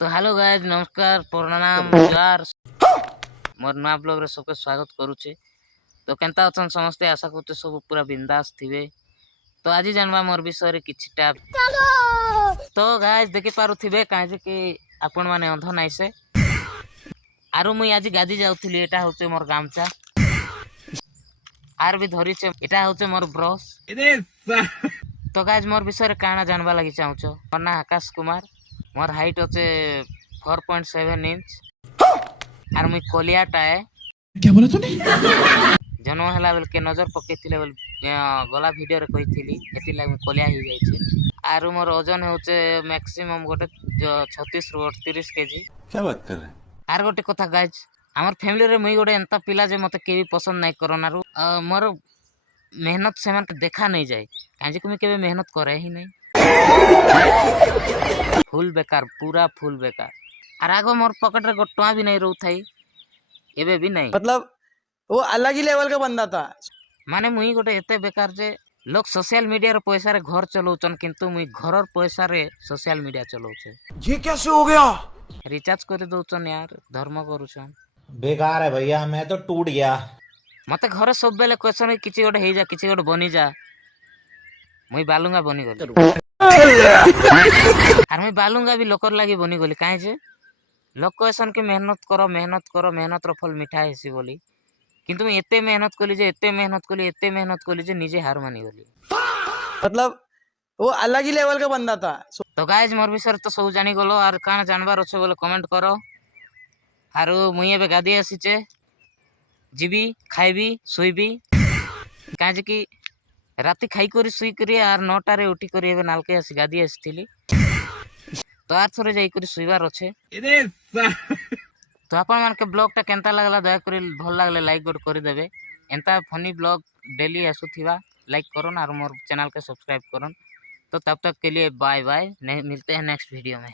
तो hello guys नमस्कार प्रणाम जार मोर नया ब्लॉग रे सबके स्वागत करूचे। तो केनता अछन समस्ते आशा करते सब पूरा बिंदास थिबे। तो आज जानवा मोर विषय रे किछटा तो गाइज देखि पारुथिबे काहे कि आपण माने अंध नाइ से आरो मुई आज गादी जाउथली। एटा होचे मोर गामचा आर भी धरिचे एटा होचे मोर ब्रश। तो गाइज मोर विषय रे काना जानवा लागि चाहुचो। मोर ना आकाश कुमार, मोर हाइट होचे 4.7 इंच आर मुई कोलियाटा है। क्या बोला तूने? जन्म हला बेल के नजर पकेइथिले बेल गला वीडियो रे कहिथिली एति लागि कोलिया ही जाइछे। आर मोर ओजन होचे मैक्सिमम गोटे 36 ରୁ 38 केजी। क्या बात कर रहे हैं? आर गोटे कथा गाइज हमर फैमिली रे मुई गोटे एंता पिला जे मते केबी पसंद नाइ करन आरो मोर मेहनत से मन देखा नहीं जाए काजे कि मुई केबे मेहनत करे ही नहीं। फुल बेकार, पूरा फुल बेकार। आर आगो मोर पॉकेट रे गोटवा भी नहीं रहू थाई एबे भी नहीं। मतलब वो अलग ही लेवल का बंदा था। माने मुई गोटे एते बेकार जे लोग सोशल मीडिया रे पैसा रे घर चलाउछन किंतु मुई घरर पैसा रे सोशल मीडिया चलाउछे। ये कैसे हो गया? रिचार्ज कर दउछन यार, धर्म करूछन। बेकार है भैया, मैं तो टूट गया। मते घरे सब बेले क्वेश्चन किछि गोटे हेइ जा, किछि गोटे बनी जा। मुई बालुंगा बनी गली आर मुई बालुंगा भी लोकर लागि बनी गली काहे जे लोग कहसन कि मेहनत करो मेहनत रो फल मिठा हेसी बोली। किंतु मुई एते मेहनत कली जे निजे हार मानी गली। मतलब वो अलग ही लेवल का बंदा था। तो गाइज मोर विषय तो सब जानी गलो आर काना जानबार अच्छे बोले कमेंट करो। आरो मुई एबे गादी आसीचे, जीबी खाइबी सोइबी काजे कि राति खाई करी सुई करी आर 9टा रे उठी करी एबे नालके आसी गादी आसीथिली। तो आर थोरे जाई करी सुइबार अच्छे। तो आपण मान के ब्लॉग टा केनता लागला दया करी भल लागले लाइक गोट करि देबे। एंता फनी ब्लॉग डेली आसुथिबा लाइक करन और मोर चैनल के सब्सक्राइब करन। तो तब तक के लिए बाय बाय, मिलते हैं नेक्स्ट वीडियो में।